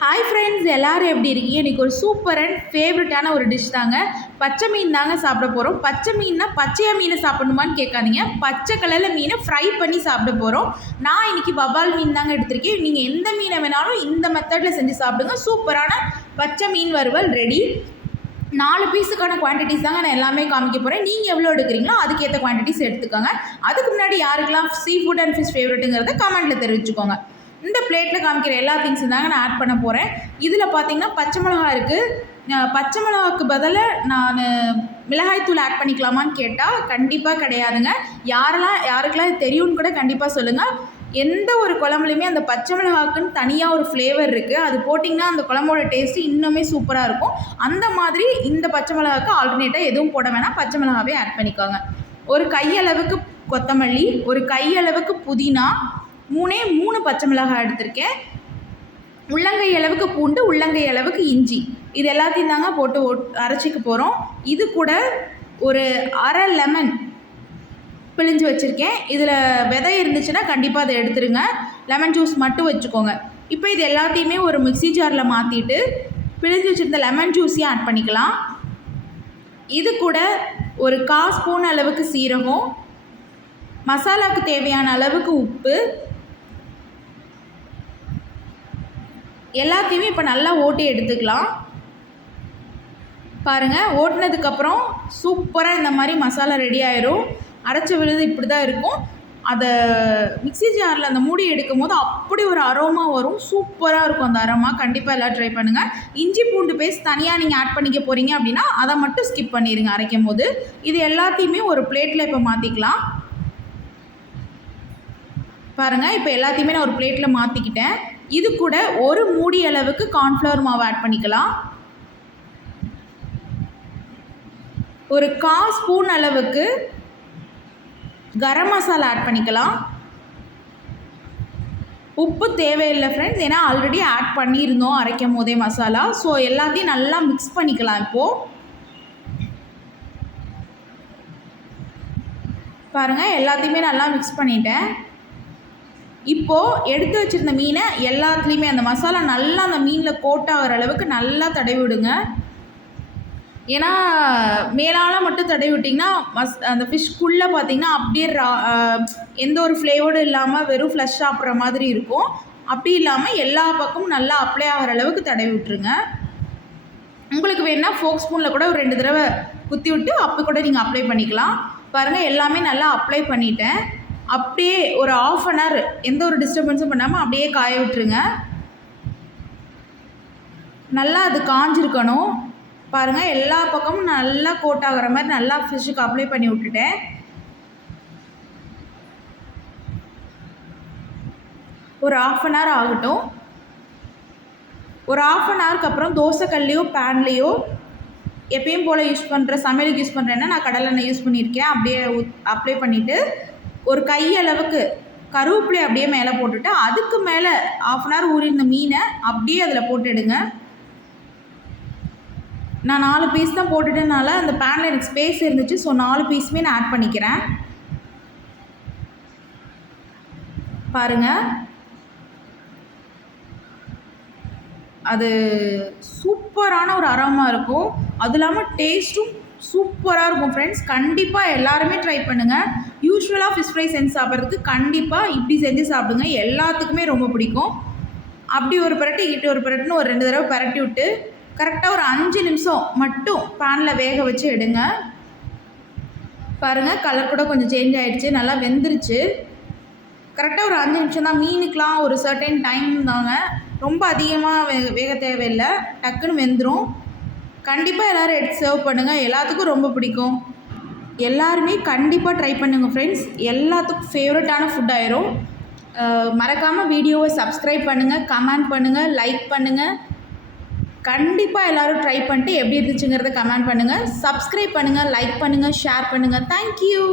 Hi friends, எல்லோரும் எப்படி இருக்கீங்க? இன்றைக்கி ஒரு சூப்பர் அண்ட் ஃபேவரட்டான ஒரு டிஷ் தாங்க. பச்சை மீன் தாங்க சாப்பிட போகிறோம். பச்சை மீன்னா பச்சையாக மீனை சாப்பிடணுமான்னு கேட்காதீங்க. பச்சை கலரில் மீனை ஃப்ரை பண்ணி சாப்பிட போகிறோம். நான் இன்றைக்கி வவ்வால் மீன் தாங்க எடுத்திருக்கேன். நீங்கள் எந்த மீனை வேணாலும் இந்த மெத்தடில் செஞ்சு சாப்பிடுங்க. சூப்பரான பச்சை மீன் வறுவல் ரெடி. 4 பீஸுக்கான குவான்டிட்டிஸ் தாங்க நான் எல்லாமே காமிக்க போகிறேன். நீங்கள் எவ்வளோ எடுக்கிறீங்களோ அதுக்கேற்ற குவான்டிட்டிஸ் எடுத்துக்கோங்க. அதுக்கு முன்னாடி யாருக்கெல்லாம் சீ ஃபுட் அண்ட் ஃபிஷ் ஃபேவரெட்டுங்கிறத கமெண்ட்டில் தெரிவிச்சுக்கோங்க. இந்த பிளேட்டில் காமிக்கிற எல்லா திங்ஸும் தாங்க நான் ஆட் பண்ண போகிறேன். இதில் பார்த்தீங்கன்னா பச்சை மிளகா இருக்குது. பச்சை மிளகாவுக்கு பதிலாக நான் மிளகாய்த்தூள் ஆட் பண்ணிக்கலாமான்னு கேட்டால் கண்டிப்பாக கிடையாதுங்க. யாருக்கெல்லாம் தெரியும்னு கூட கண்டிப்பாக சொல்லுங்கள். எந்த ஒரு குழம்புலையுமே அந்த பச்சை மிளகாக்குன்னு தனியாக ஒரு ஃப்ளேவர் இருக்குது. அது போட்டிங்கன்னா அந்த குழம்போட டேஸ்ட்டு இன்னுமே சூப்பராக இருக்கும். அந்த மாதிரி இந்த பச்சை மிளகாவுக்கு ஆல்டர்னேட்டாக எதுவும் போட வேணாம், பச்சை மிளகாவே ஆட் பண்ணிக்கோங்க. ஒரு கையளவுக்கு கொத்தமல்லி, ஒரு கையளவுக்கு புதினா, 3 பச்சை மிளகாய் எடுத்திருக்கேன். உள்ளங்கை அளவுக்கு பூண்டு, உள்ளங்கை அளவுக்கு இஞ்சி, இது எல்லாத்தையும் தாங்க போட்டு அரைச்சிக்க போகிறோம். இது கூட ஒரு அரை லெமன் பிழிஞ்சு வச்சுருக்கேன். இதில் விதை இருந்துச்சுன்னா கண்டிப்பாக அதை எடுத்துருங்க. லெமன் ஜூஸ் மட்டும் வச்சுக்கோங்க. இப்போ இது எல்லாத்தையுமே ஒரு மிக்ஸி ஜாரில் மாற்றிட்டு பிழிஞ்சு வச்சுருந்த லெமன் ஜூஸையும் ஆட் பண்ணிக்கலாம். இது கூட ஒரு 1/4 ஸ்பூன் அளவுக்கு சீரகம், மசாலாவுக்கு தேவையான அளவுக்கு உப்பு, எல்லாத்தையுமே இப்போ நல்லா ஓட்டி எடுத்துக்கலாம். பாருங்கள், ஓட்டினதுக்கப்புறம் சூப்பராக இந்த மாதிரி மசாலா ரெடி ஆயிரும். அரைச்ச விழுது இப்படி தான் இருக்கும். அதை மிக்ஸி ஜாரில் அந்த மூடி எடுக்கும் போது அப்படி ஒரு அரோமா வரும். சூப்பராக இருக்கும் அந்த அரோமா. கண்டிப்பாக எல்லாம் ட்ரை பண்ணுங்கள். இஞ்சி பூண்டு பேஸ்ட் தனியாக நீங்கள் ஆட் பண்ணிக்க போகிறீங்க அப்படின்னா அதை மட்டும் ஸ்கிப் பண்ணிடுங்க அரைக்கும் போது. இது எல்லாத்தையுமே ஒரு பிளேட்டில் இப்போ மாற்றிக்கலாம். பாருங்கள், இப்போ எல்லாத்தையுமே நான் ஒரு பிளேட்டில் மாற்றிக்கிட்டேன். இது கூட ஒரு மூடி அளவுக்கு கார்ன்ஃப்ளவர் மாவு ஆட் பண்ணிக்கலாம். ஒரு 1/4 ஸ்பூன் அளவுக்கு கரம் மசாலா ஆட் பண்ணிக்கலாம். உப்பு தேவையில்லை ஃப்ரெண்ட்ஸ், ஏன்னா ஆல்ரெடி ஆட் பண்ணியிருந்தோம் அரைக்கும் போதே மசாலா. ஸோ எல்லாத்தையும் நல்லா மிக்ஸ் பண்ணிக்கலாம். இப்போது பாருங்கள், எல்லாத்தையுமே நல்லா மிக்ஸ் பண்ணிட்டேன். இப்போது எடுத்து வச்சுருந்த மீனை எல்லாத்துலேயுமே அந்த மசாலா நல்லா அந்த மீனில் கோட் ஆகிற அளவுக்கு நல்லா தடவி விடுங்க. ஏன்னா மேலால் மட்டும் தடவி விட்டிங்கன்னா அந்த ஃபிஷ்க்குள்ளே பார்த்திங்கன்னா அப்படியே எந்த ஒரு ஃப்ளேவரும் இல்லாமல் வெறும் ஃப்ளஷ் சாப்பிட்ற மாதிரி இருக்கும். அப்படி இல்லாமல் எல்லா பக்கமும் நல்லா அப்ளை ஆகிற அளவுக்கு தடவி விட்டுருங்க. உங்களுக்கு வேணுன்னா ஃபோக் ஸ்பூனில் கூட ஒரு 2 தடவை குத்தி விட்டு அப்போ கூட நீங்கள் அப்ளை பண்ணிக்கலாம். பாருங்கள், எல்லாமே நல்லா அப்ளை பண்ணிட்டேன். அப்படியே ஒரு 1/2 அன் ஹவர் எந்த ஒரு டிஸ்டர்பன்ஸும் பண்ணாமல் அப்படியே காய விட்டுருங்க. நல்லா அது காஞ்சிருக்கணும். பாருங்கள், எல்லா பக்கமும் நல்லா கோட் ஆகிற மாதிரி நல்லா ஃபிஷ்ஷுக்கு அப்ளை பண்ணி விட்டுட்டேன். ஒரு 1/2 அன் ஹவர் ஆகட்டும். ஒரு 1/2 அன் ஹவருக்கு அப்புறம் தோசைக்கல்லையோ பேன்லேயோ எப்பயும் போல் யூஸ் பண்ணுற சமையலுக்கு யூஸ் பண்ணுறேன்னா நான் கடலெண்ணெய் யூஸ் பண்ணியிருக்கேன். அப்படியே அப்ளை பண்ணிவிட்டு ஒரு கையளவுக்கு கருவேப்பிலை அப்படியே மேலே போட்டுட்டு அதுக்கு மேலே 1/2 அன் ஹவர் ஊறின மீனை அப்படியே அதில் போட்டுடுங்க. நான் 4 பீஸ் தான் போட்டுட்டனால அந்த பேனில் எனக்கு ஸ்பேஸ் இருந்துச்சு. ஸோ 4 பீஸுமே நான் ஆட் பண்ணிக்கிறேன். பாருங்கள், அது சூப்பரான ஒரு அரோமா இருக்கும். அது இல்லாமல் டேஸ்ட்டும் சூப்பராக இருக்கும் ஃப்ரெண்ட்ஸ். கண்டிப்பாக எல்லாருமே ட்ரை பண்ணுங்கள். யூஸ்வலாக ஃபிஷ் ஃப்ரை செஞ்சு சாப்பிட்றதுக்கு கண்டிப்பாக இப்படி செஞ்சு சாப்பிடுங்க. எல்லாத்துக்குமே ரொம்ப பிடிக்கும். அப்படி ஒரு பரட்டு இட்டு ஒரு பரட்டுன்னு ஒரு 2 தடவை பரட்டி விட்டு கரெக்டாக ஒரு 5 நிமிஷம் மட்டும் பேனில் வேக வச்சு எடுங்க. பாருங்கள், கலர் கூட கொஞ்சம் சேஞ்ச் ஆகிடுச்சு, நல்லா வெந்துருச்சு. கரெக்டாக ஒரு 5 நிமிஷம் தான். மீனுக்கெலாம் ஒரு சர்டைன் டைம் தாங்க, ரொம்ப அதிகமாக வேக தேவையில்லை, டக்குன்னு வெந்துடும். கண்டிப்பாக எல்லோரும் எடுத்து சர்வ் பண்ணுங்கள். எல்லாத்துக்கும் ரொம்ப பிடிக்கும். எல்லாருமே கண்டிப்பாக ட்ரை பண்ணுங்கள் ஃப்ரெண்ட்ஸ். எல்லாத்துக்கும் ஃபேவரட்டான ஃபுட் ஆயிரும். மறக்காமல் வீடியோவை சப்ஸ்கிரைப் பண்ணுங்கள், கமெண்ட் பண்ணுங்கள், லைக் பண்ணுங்கள். கண்டிப்பாக எல்லோரும் ட்ரை பண்ணிட்டு எப்படி இருந்துச்சுங்கிறத கமெண்ட் பண்ணுங்கள். சப்ஸ்கிரைப் பண்ணுங்கள், லைக் பண்ணுங்கள், ஷேர் பண்ணுங்கள். தேங்க்யூ.